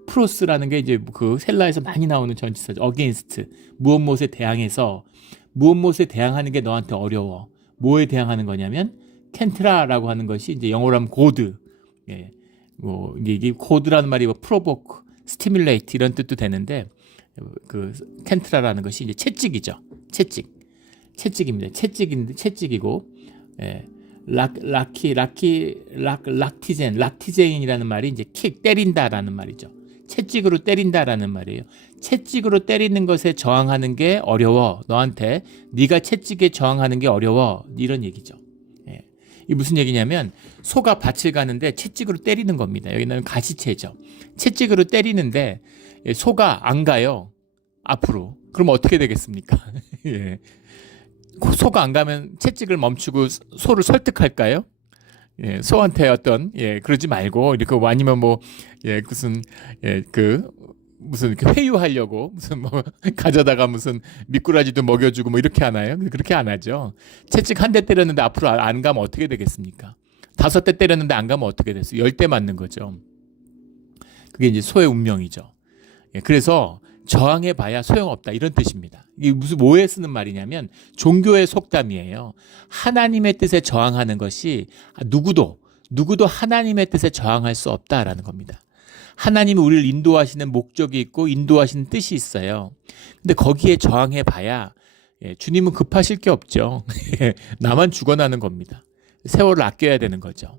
프로스라는 게 이제 그 셀라에서 많이 나오는 전치사죠. against, 무엇에 대항해서 무엇에 대항하는 게 너한테 어려워. 뭐에 대항하는 거냐면 켄트라라고 하는 것이 이제 영어로 하면 고드. 예. 뭐 이게 고드라는 말이 provoke, stimulate 이런 뜻도 되는데 그 켄트라라는 것이 이제 채찍이죠. 채찍입니다. 채찍이고 예. 락티제인이라는 말이 이제 킥 때린다라는 말이죠. 채찍으로 때린다라는 말이에요. 채찍으로 때리는 것에 저항하는 게 어려워. 너한테 네가 채찍에 저항하는 게 어려워. 이런 얘기죠. 예. 이게 무슨 얘기냐면 소가 밭을 가는데 채찍으로 때리는 겁니다. 여기는 가시채죠. 채찍으로 때리는데 소가 안 가요. 앞으로. 그럼 어떻게 되겠습니까? 예. 소가 안 가면 채찍을 멈추고 소를 설득할까요? 예, 소한테 그러지 말고 이렇게 아니면 무슨 이렇게 회유하려고 무슨 가져다가 무슨 미꾸라지도 먹여주고 이렇게 하나요? 그렇게 안 하죠. 채찍 한 대 때렸는데 앞으로 안 가면 어떻게 되겠습니까? 5대 때렸는데 안 가면 어떻게 됐어요? 10대 맞는 거죠. 그게 이제 소의 운명이죠. 예, 그래서 저항해봐야 소용없다 이런 뜻입니다. 이게 뭐에 쓰는 말이냐면 종교의 속담이에요. 하나님의 뜻에 저항하는 것이 누구도 하나님의 뜻에 저항할 수 없다라는 겁니다. 하나님이 우리를 인도하시는 목적이 있고 인도하시는 뜻이 있어요. 근데 거기에 저항해봐야 주님은 급하실 게 없죠. 나만 죽어나는 겁니다. 세월을 아껴야 되는 거죠.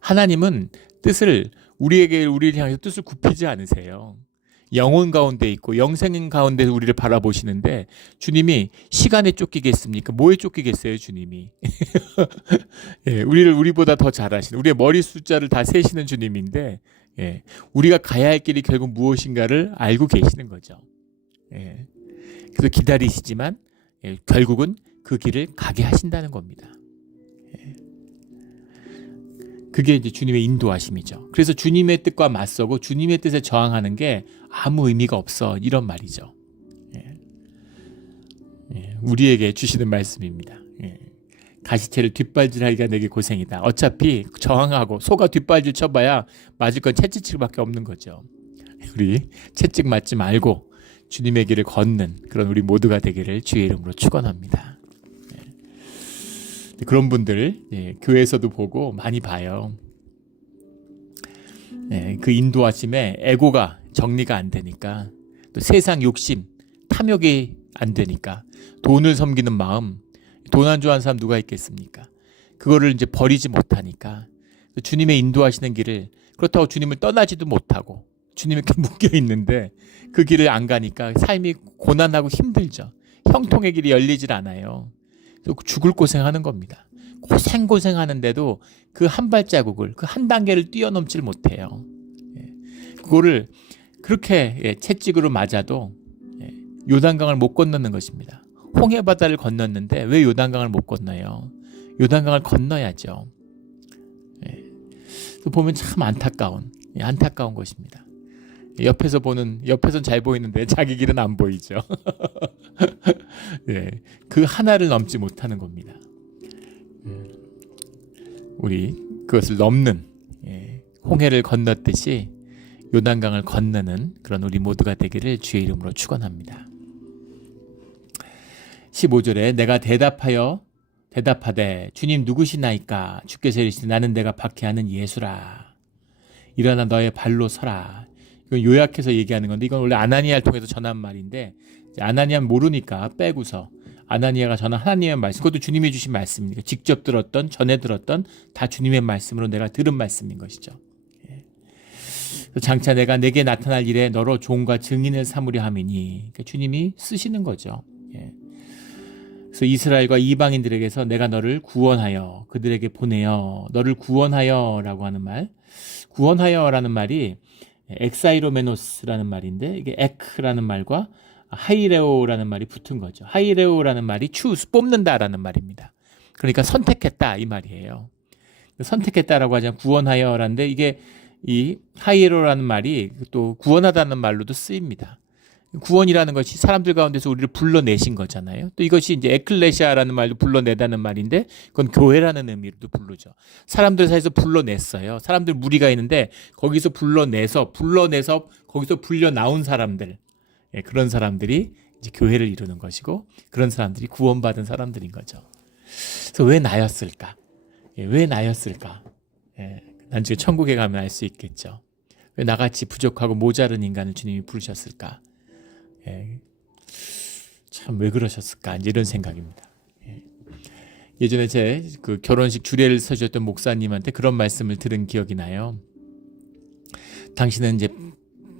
하나님은 뜻을 우리를 향해서 뜻을 굽히지 않으세요. 영혼 가운데 있고 영생 가운데 우리를 바라보시는데 주님이 시간에 쫓기겠습니까? 뭐에 쫓기겠어요, 주님이? 우리보다 더 잘하시는 우리의 머리 숫자를 다 세시는 주님인데 우리가 가야 할 길이 결국 무엇인가를 알고 계시는 거죠. 그래서 기다리시지만 결국은 그 길을 가게 하신다는 겁니다. 그게 이제 주님의 인도하심이죠. 그래서 주님의 뜻과 맞서고 주님의 뜻에 저항하는 게 아무 의미가 없어 이런 말이죠. 우리에게 주시는 말씀입니다. 가시채를 뒷발질하기가 내게 고생이다. 어차피 저항하고 소가 뒷발질 쳐봐야 맞을 건 채찍질밖에 없는 거죠. 우리 채찍 맞지 말고 주님의 길을 걷는 그런 우리 모두가 되기를 주의 이름으로 축원합니다. 그런 분들 교회에서도 보고 많이 봐요. 그 인도하심에 에고가 정리가 안 되니까 또 세상 욕심, 탐욕이 안 되니까 돈을 섬기는 마음, 돈 안 좋아하는 사람 누가 있겠습니까? 그거를 이제 버리지 못하니까 주님의 인도하시는 길을 그렇다고 주님을 떠나지도 못하고 주님이 이렇게 묶여 있는데 그 길을 안 가니까 삶이 고난하고 힘들죠. 형통의 길이 열리질 않아요. 죽을 고생하는 겁니다. 고생하는데도 그 한 발자국을 그 한 단계를 뛰어넘질 못해요. 그거를 그렇게 채찍으로 맞아도 요단강을 못 건너는 것입니다. 홍해 바다를 건넜는데 왜 요단강을 못 건너요? 요단강을 건너야죠. 보면 참 안타까운 것입니다. 옆에선 잘 보이는데 자기 길은 안 보이죠. 그 하나를 넘지 못하는 겁니다. 우리 그것을 넘는 홍해를 건넜듯이 요단강을 건너는 그런 우리 모두가 되기를 주의 이름으로 축원합니다. 15절에 내가 대답하되 주님 누구시나이까? 주께서 이르시되 나는 내가 박해하는 예수라. 일어나 너의 발로 서라. 이건 요약해서 얘기하는 건데 이건 원래 아나니아를 통해서 전한 말인데 아나니아는 모르니까 빼고서 아나니아가 전한 하나님의 말씀, 그것도 주님이 주신 말씀이니까 직접 들었던, 전에 들었던 다 주님의 말씀으로 내가 들은 말씀인 것이죠. 장차 내가 내게 나타날 일에 너로 종과 증인을 삼으려 함이니 그러니까 주님이 쓰시는 거죠. 그래서 이스라엘과 이방인들에게서 내가 너를 구원하여 그들에게 보내어 너를 구원하여라고 하는 말, 구원하여라는 말이 엑사이로메노스라는 말인데 이게 에크라는 말과 하이레오라는 말이 붙은 거죠. 하이레오라는 말이 뽑는다라는 말입니다. 그러니까 선택했다 이 말이에요. 선택했다라고 하자면 구원하여라는데 이게 이 하이로라는 말이 또 구원하다는 말로도 쓰입니다. 구원이라는 것이 사람들 가운데서 우리를 불러내신 거잖아요. 또 이것이 이제 에클레시아라는 말도 불러내다는 말인데 그건 교회라는 의미로도 부르죠. 사람들 사이에서 불러냈어요. 사람들 무리가 있는데 거기서 불러내서 거기서 불려 나온 사람들, 그런 사람들이 이제 교회를 이루는 것이고 그런 사람들이 구원받은 사람들인 거죠. 그래서 왜 나였을까? 왜 나였을까? 나중에 천국에 가면 알 수 있겠죠. 왜 나같이 부족하고 모자른 인간을 주님이 부르셨을까? 참 왜 그러셨을까? 이제 이런 생각입니다. 예전에 제 그 결혼식 주례를 서주셨던 목사님한테 그런 말씀을 들은 기억이 나요. 당신은 이제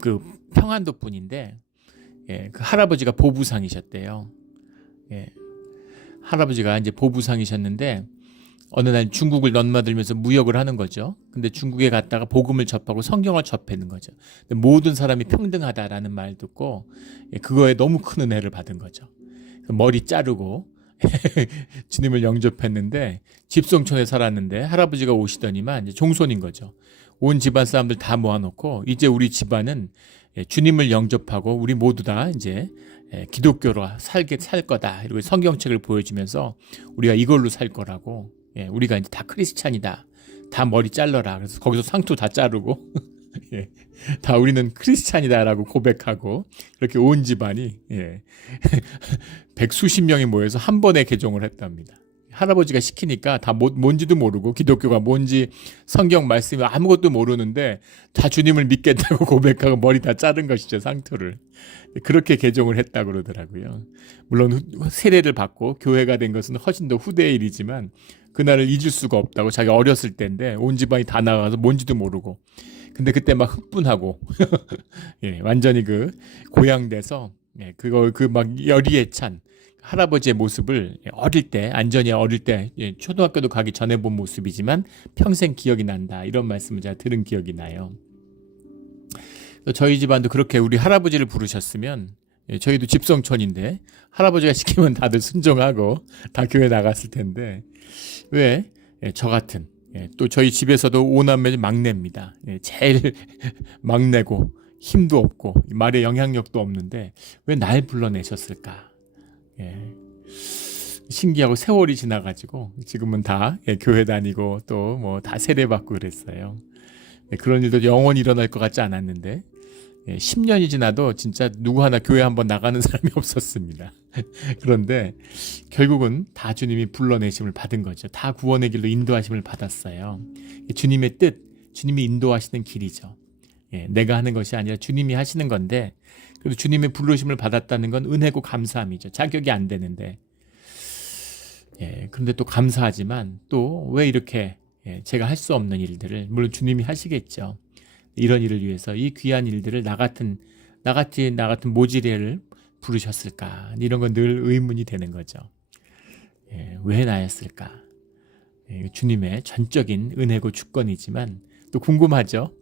그 평안도 분인데 그 할아버지가 보부상이셨대요. 할아버지가 이제 보부상이셨는데 어느 날 중국을 넘나들면서 무역을 하는 거죠. 근데 중국에 갔다가 복음을 접하고 성경을 접하는 거죠. 모든 사람이 평등하다라는 말 듣고 그거에 너무 큰 은혜를 받은 거죠. 머리 자르고 주님을 영접했는데 집성촌에 살았는데 할아버지가 오시더니만 이제 종손인 거죠. 온 집안 사람들 다 모아놓고 이제 우리 집안은 주님을 영접하고 우리 모두 다 이제 기독교로 살 거다. 이러고 성경책을 보여주면서 우리가 이걸로 살 거라고. 우리가 이제 다 크리스찬이다. 다 머리 잘라라. 그래서 거기서 상투 다 자르고 다 우리는 크리스찬이다라고 고백하고 그렇게 온 집안이 백수십 명이 모여서 한 번에 개종을 했답니다. 할아버지가 시키니까 다 뭔지도 모르고 기독교가 뭔지 성경 말씀이 아무것도 모르는데 다 주님을 믿겠다고 고백하고 머리 다 자른 것이죠. 상투를. 그렇게 개종을 했다고 그러더라고요. 물론 세례를 받고 교회가 된 것은 훨씬 더 후대의 일이지만 그날을 잊을 수가 없다고. 자기 어렸을 때인데 온 집안이 다 나가서 뭔지도 모르고 근데 그때 막 흥분하고 완전히 그 고양돼서 그걸 그 막 열의에 찬 할아버지의 모습을 어릴 때 안전히 어릴 때 초등학교도 가기 전에 본 모습이지만 평생 기억이 난다. 이런 말씀을 제가 들은 기억이 나요. 저희 집안도 그렇게 우리 할아버지를 부르셨으면 저희도 집성촌인데 할아버지가 시키면 다들 순종하고 다 교회 나갔을 텐데 왜 저 같은 또 저희 집에서도 오남매 막내입니다. 제일 막내고 힘도 없고 말에 영향력도 없는데 왜 날 불러내셨을까? 신기하고 세월이 지나가지고 지금은 다 교회 다니고 또 뭐 다 세례받고 그랬어요. 그런 일도 영원히 일어날 것 같지 않았는데 10년이 지나도 진짜 누구 하나 교회 한번 나가는 사람이 없었습니다. 그런데 결국은 다 주님이 불러내심을 받은 거죠. 다 구원의 길로 인도하심을 받았어요. 주님의 뜻, 주님이 인도하시는 길이죠. 내가 하는 것이 아니라 주님이 하시는 건데 그래도 주님의 부르심을 받았다는 건 은혜고 감사함이죠. 자격이 안 되는데. 그런데 또 감사하지만 또 왜 이렇게 제가 할 수 없는 일들을 물론 주님이 하시겠죠. 이런 일을 위해서 이 귀한 일들을 나 같은 모지례를 부르셨을까? 이런 건 늘 의문이 되는 거죠. 왜 나였을까? 주님의 전적인 은혜고 주권이지만 또 궁금하죠.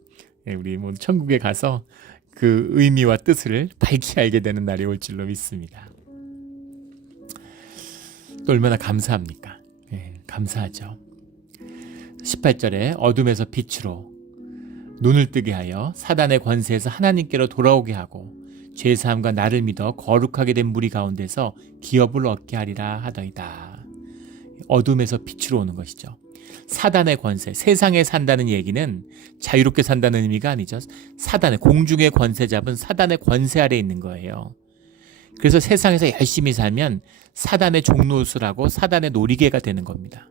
우리 뭐 천국에 가서 그 의미와 뜻을 밝히 알게 되는 날이 올 줄로 믿습니다. 또 얼마나 감사합니까? 감사하죠. 18절에 어둠에서 빛으로 눈을 뜨게 하여 사단의 권세에서 하나님께로 돌아오게 하고 죄사함과 나를 믿어 거룩하게 된 무리 가운데서 기업을 얻게 하리라 하더이다. 어둠에서 빛으로 오는 것이죠. 사단의 권세, 세상에 산다는 얘기는 자유롭게 산다는 의미가 아니죠. 사단의 공중의 권세 잡은 사단의 권세 아래 있는 거예요. 그래서 세상에서 열심히 살면 사단의 종노릇을 사단의 놀이개가 되는 겁니다.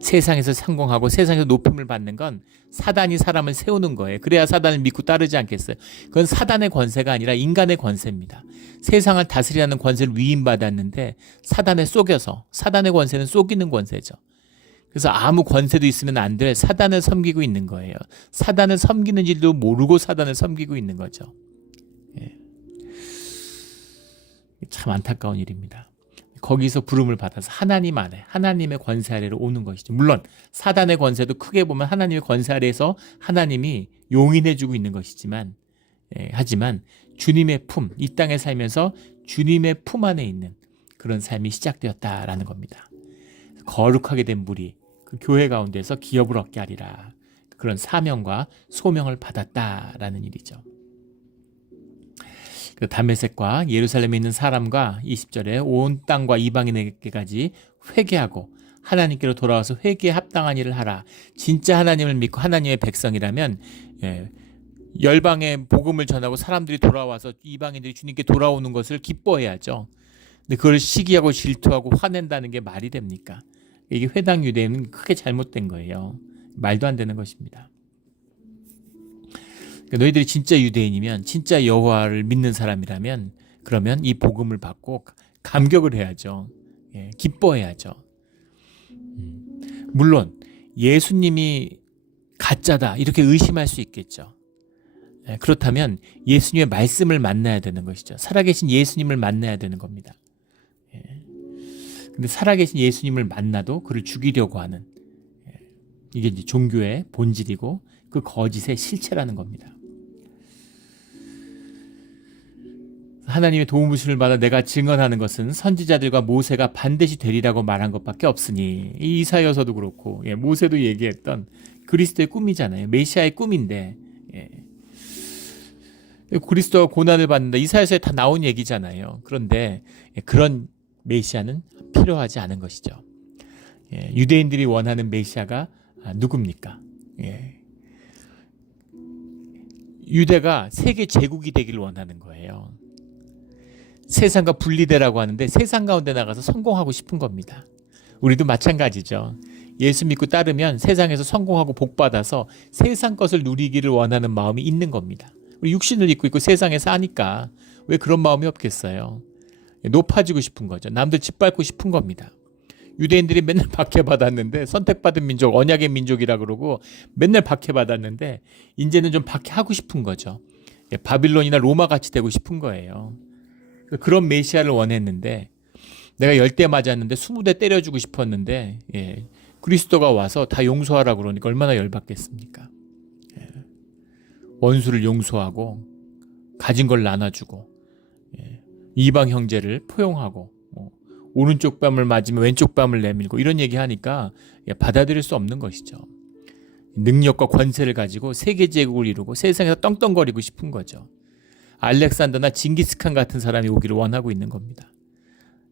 세상에서 성공하고 세상에서 높임을 받는 건 사단이 사람을 세우는 거예요. 그래야 사단을 믿고 따르지 않겠어요. 그건 사단의 권세가 아니라 인간의 권세입니다. 세상을 다스리라는 권세를 위임받았는데 사단에 속여서 사단의 권세는 속이는 권세죠. 그래서 아무 권세도 있으면 안 될 사단을 섬기고 있는 거예요. 사단을 섬기는 줄도 모르고 사단을 섬기고 있는 거죠. 참 안타까운 일입니다. 거기서 부름을 받아서 하나님 아래, 하나님의 권세 아래로 오는 것이죠. 물론 사단의 권세도 크게 보면 하나님의 권세 아래에서 하나님이 용인해주고 있는 것이지만 하지만 주님의 품, 이 땅에 살면서 주님의 품 안에 있는 그런 삶이 시작되었다라는 겁니다. 거룩하게 된 무리, 그 교회 가운데서 기업을 얻게 하리라. 그런 사명과 소명을 받았다라는 일이죠. 그 다메섹과 예루살렘에 있는 사람과 20절에 온 땅과 이방인에게까지 회개하고 하나님께로 돌아와서 회개에 합당한 일을 하라. 진짜 하나님을 믿고 하나님의 백성이라면 열방에 복음을 전하고 사람들이 돌아와서 이방인들이 주님께 돌아오는 것을 기뻐해야죠. 근데 그걸 시기하고 질투하고 화낸다는 게 말이 됩니까? 이게 회당 유대인은 크게 잘못된 거예요. 말도 안 되는 것입니다. 너희들이 진짜 유대인이면, 진짜 여호와를 믿는 사람이라면, 그러면 이 복음을 받고 감격을 해야죠. 기뻐해야죠. 물론 예수님이 가짜다 이렇게 의심할 수 있겠죠. 그렇다면 예수님의 말씀을 만나야 되는 것이죠. 살아계신 예수님을 만나야 되는 겁니다. 근데 살아계신 예수님을 만나도 그를 죽이려고 하는, 이게 이제 종교의 본질이고 그 거짓의 실체라는 겁니다. 하나님의 도우심을 받아 내가 증언하는 것은 선지자들과 모세가 반드시 되리라고 말한 것밖에 없으니, 이 이사야서도 그렇고 모세도 얘기했던 그리스도의 꿈이잖아요. 메시아의 꿈인데, 그리스도가 고난을 받는다, 이사야서에 다 나온 얘기잖아요. 그런데 그런 메시아는 필요하지 않은 것이죠. 유대인들이 원하는 메시아가 누굽니까? 유대가 세계 제국이 되길 원하는 거예요. 세상과 분리되라고 하는데 세상 가운데 나가서 성공하고 싶은 겁니다. 우리도 마찬가지죠. 예수 믿고 따르면 세상에서 성공하고 복받아서 세상 것을 누리기를 원하는 마음이 있는 겁니다. 우리 육신을 입고 있고 세상에 사니까 왜 그런 마음이 없겠어요? 높아지고 싶은 거죠. 남들 짓밟고 싶은 겁니다. 유대인들이 맨날 박해받았는데, 선택받은 민족, 언약의 민족이라 그러고 맨날 박해받았는데 이제는 좀 박해하고 싶은 거죠. 바빌론이나 로마 같이 되고 싶은 거예요. 그런 메시아를 원했는데, 내가 10대 맞았는데 20대 때려주고 싶었는데 그리스도가 와서 다 용서하라 그러니까 얼마나 열받겠습니까? 원수를 용서하고 가진 걸 나눠주고 이방 형제를 포용하고 오른쪽 뺨을 맞으면 왼쪽 뺨을 내밀고 이런 얘기하니까 받아들일 수 없는 것이죠. 능력과 권세를 가지고 세계 제국을 이루고 세상에서 떵떵거리고 싶은 거죠. 알렉산더나 징기스칸 같은 사람이 오기를 원하고 있는 겁니다.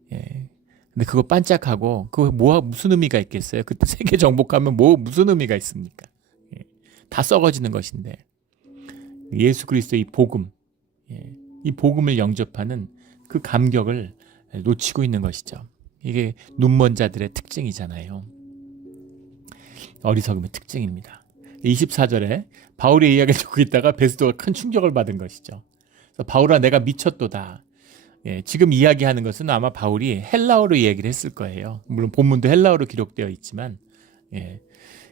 근데 그거 반짝하고 그거 무슨 의미가 있겠어요? 그때 세계 정복하면 무슨 의미가 있습니까? 다 썩어지는 것인데, 예수 그리스도의 이 복음, 이 복음을 영접하는 그 감격을 놓치고 있는 것이죠. 이게 눈먼 자들의 특징이잖아요. 어리석음의 특징입니다. 24절에 바울의 이야기를 듣고 있다가 베스도가 큰 충격을 받은 것이죠. 그래서 바울아 내가 미쳤도다. 지금 이야기하는 것은 아마 바울이 헬라어로 얘기를 했을 거예요. 물론 본문도 헬라어로 기록되어 있지만,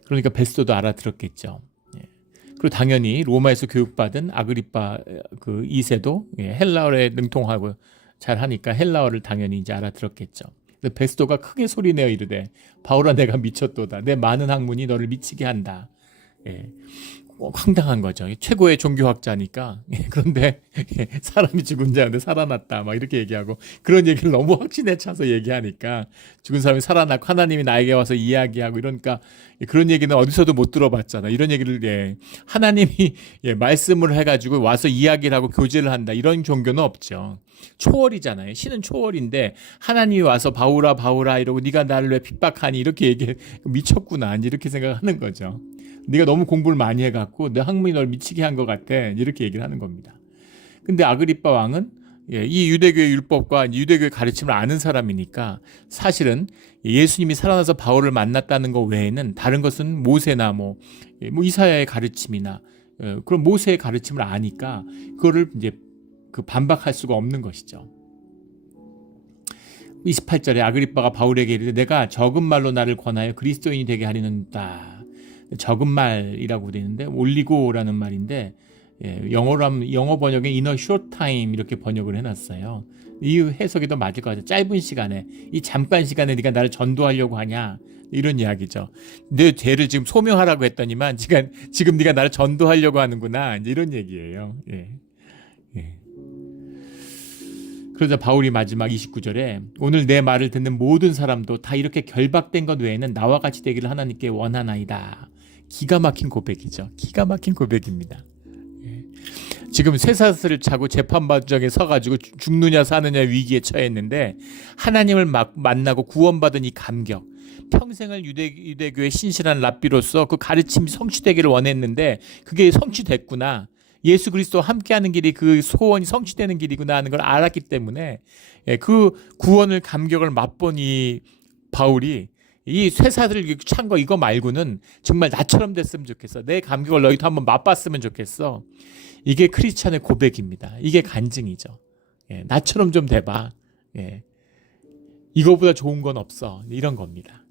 그러니까 베스도도 알아들었겠죠. 그리고 당연히 로마에서 교육받은 아그리파 그 2세도 헬라어에 능통하고 잘하니까 헬라어를 당연히 이제 알아들었겠죠. 베스도가 크게 소리내어 이르되 바울아 내가 미쳤도다. 내 많은 학문이 너를 미치게 한다. 황당한 거죠. 최고의 종교학자니까. 그런데 사람이 죽은 자인데 살아났다 막 이렇게 얘기하고, 그런 얘기를 너무 확신에 차서 얘기하니까 죽은 사람이 살아났고 하나님이 나에게 와서 이야기하고 이러니까, 그런 얘기는 어디서도 못 들어봤잖아. 이런 얘기를 하나님이 말씀을 해가지고 와서 이야기를 하고 교제를 한다, 이런 종교는 없죠. 초월이잖아요. 신은 초월인데 하나님이 와서 바울아 바울아 이러고 네가 나를 왜 핍박하니 이렇게 얘기해. 미쳤구나 이렇게 생각하는 거죠. 네가 너무 공부를 많이 해갖고 내 학문이 널 미치게 한 것 같아 이렇게 얘기를 하는 겁니다. 근데 아그리파 왕은 이 유대교의 율법과 유대교의 가르침을 아는 사람이니까 사실은 예수님이 살아나서 바울을 만났다는 것 외에는 다른 것은 모세나 뭐 이사야의 가르침이나 그런 모세의 가르침을 아니까 그거를 이제 반박할 수가 없는 것이죠. 28절에 아그리빠가 바울에게 이르되 내가 적은 말로 나를 권하여 그리스도인이 되게 하려는다. 적은 말이라고 되어 있는데 올리고라는 말인데, 영어 번역에 in a short time 이렇게 번역을 해놨어요. 이 해석이 더 맞을 것 같아요. 짧은 시간에, 이 잠깐 시간에 네가 나를 전도하려고 하냐 이런 이야기죠. 내 죄를 지금 소명하라고 했더니만 지금 네가 나를 전도하려고 하는구나 이제 이런 얘기예요. 그러자 바울이 마지막 29절에 오늘 내 말을 듣는 모든 사람도 다 이렇게 결박된 것 외에는 나와 같이 되기를 하나님께 원하나이다. 기가 막힌 고백이죠. 기가 막힌 고백입니다. 지금 쇠사슬을 차고 재판반정에 서가지고 죽느냐 사느냐 위기에 처했는데 하나님을 만나고 구원받은 이 감격, 평생을 유대교의 신실한 랍비로서 그 가르침이 성취되기를 원했는데 그게 성취됐구나. 예수 그리스도와 함께하는 길이 그 소원이 성취되는 길이구나 하는 걸 알았기 때문에 그 구원을 감격을 맛본 이 바울이 이 쇠사슬을 찬 거 이거 말고는 정말 나처럼 됐으면 좋겠어. 내 감격을 너희도 한번 맛봤으면 좋겠어. 이게 크리스찬의 고백입니다. 이게 간증이죠. 나처럼 좀 돼봐. 이거보다 좋은 건 없어. 이런 겁니다.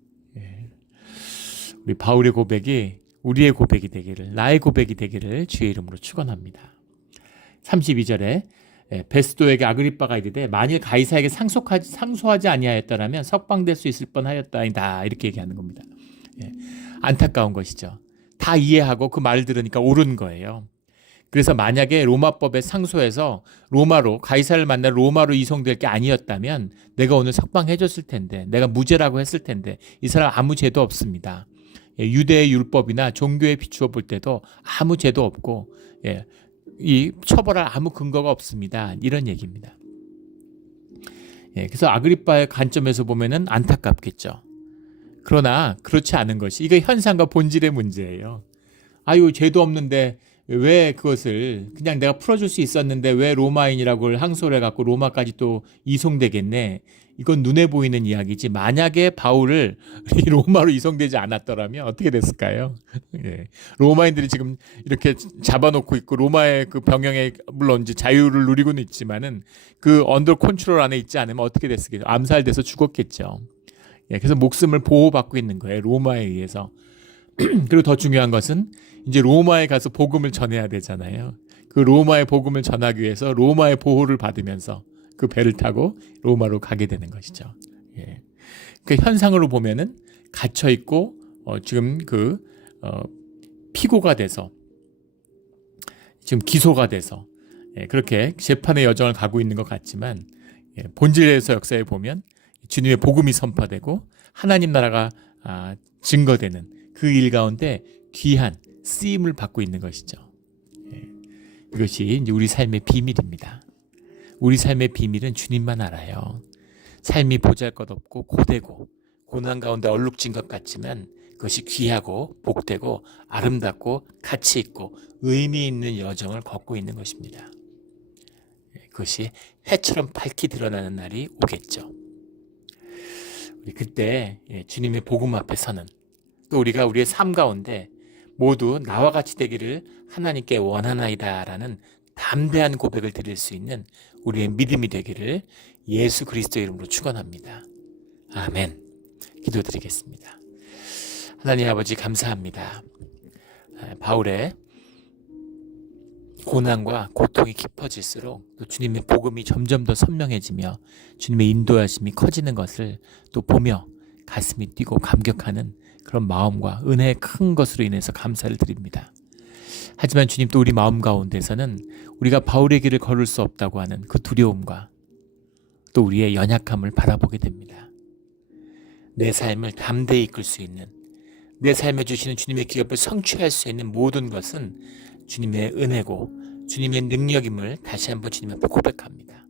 우리 바울의 고백이 우리의 고백이 되기를, 나의 고백이 되기를 주의 이름으로 축원합니다. 32절에 베스도에게 아그리빠가 이르되 만일 가이사에게 상소하지 아니하였더라면 석방될 수 있을 뻔하였다이다. 이렇게 얘기하는 겁니다. 안타까운 것이죠. 다 이해하고 그 말을 들으니까 옳은 거예요. 그래서 만약에 로마법에 상소해서 로마로 가이사를 만나 로마로 이송될 게 아니었다면 내가 오늘 석방해줬을 텐데, 내가 무죄라고 했을 텐데 이 사람 아무 죄도 없습니다. 유대의 율법이나 종교에 비추어 볼 때도 아무 죄도 없고 이 처벌할 아무 근거가 없습니다. 이런 얘기입니다. 그래서 아그리빠의 관점에서 보면은 안타깝겠죠. 그러나 그렇지 않은 것이 이게 현상과 본질의 문제예요. 아유 죄도 없는데 왜 그것을 그냥 내가 풀어줄 수 있었는데 왜 로마인이라고 항소를 해갖고 로마까지 또 이송되겠네. 이건 눈에 보이는 이야기지. 만약에 바울을 로마로 이송되지 않았더라면 어떻게 됐을까요? 로마인들이 지금 이렇게 잡아놓고 있고 로마의 그 병영에 물론 이제 자유를 누리고는 있지만은 그 언더 컨트롤 안에 있지 않으면 어떻게 됐을까요? 암살돼서 죽었겠죠. 그래서 목숨을 보호받고 있는 거예요. 로마에 의해서. 그리고 더 중요한 것은 이제 로마에 가서 복음을 전해야 되잖아요. 그 로마의 복음을 전하기 위해서 로마의 보호를 받으면서 그 배를 타고 로마로 가게 되는 것이죠. 그 현상으로 보면은 갇혀 있고 지금 피고가 돼서 지금 기소가 돼서 그렇게 재판의 여정을 가고 있는 것 같지만 본질에서 역사에 보면 주님의 복음이 선포되고 하나님 나라가 증거되는 그 일 가운데 귀한 쓰임을 받고 있는 것이죠. 이것이 이제 우리 삶의 비밀입니다. 우리 삶의 비밀은 주님만 알아요. 삶이 보잘것없고 고되고 고난 가운데 얼룩진 것 같지만 그것이 귀하고 복되고 아름답고 가치 있고 의미 있는 여정을 걷고 있는 것입니다. 그것이 해처럼 밝히 드러나는 날이 오겠죠. 우리 그때 주님의 복음 앞에 서는 또 우리가 우리의 삶 가운데 모두 나와 같이 되기를 하나님께 원하나이다라는 담대한 고백을 드릴 수 있는 우리의 믿음이 되기를 예수 그리스도의 이름으로 축원합니다. 아멘. 기도드리겠습니다. 하나님 아버지 감사합니다. 바울의 고난과 고통이 깊어질수록 또 주님의 복음이 점점 더 선명해지며 주님의 인도하심이 커지는 것을 또 보며 가슴이 뛰고 감격하는 그런 마음과 은혜의 큰 것으로 인해서 감사를 드립니다. 하지만 주님 또 우리 마음 가운데서는 우리가 바울의 길을 걸을 수 없다고 하는 그 두려움과 또 우리의 연약함을 바라보게 됩니다. 내 삶을 담대히 이끌 수 있는 내 삶에 주시는 주님의 기업을 성취할 수 있는 모든 것은 주님의 은혜고 주님의 능력임을 다시 한번 주님 앞에 고백합니다.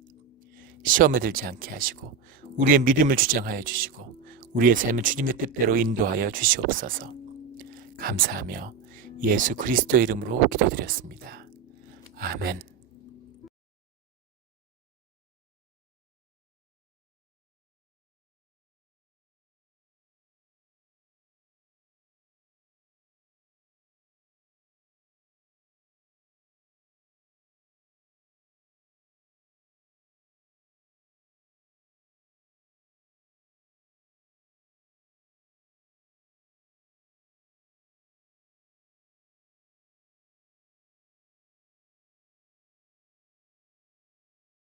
시험에 들지 않게 하시고 우리의 믿음을 주장하여 주시고 우리의 삶을 주님의 뜻대로 인도하여 주시옵소서. 감사하며 예수 그리스도의 이름으로 기도드렸습니다. 아멘.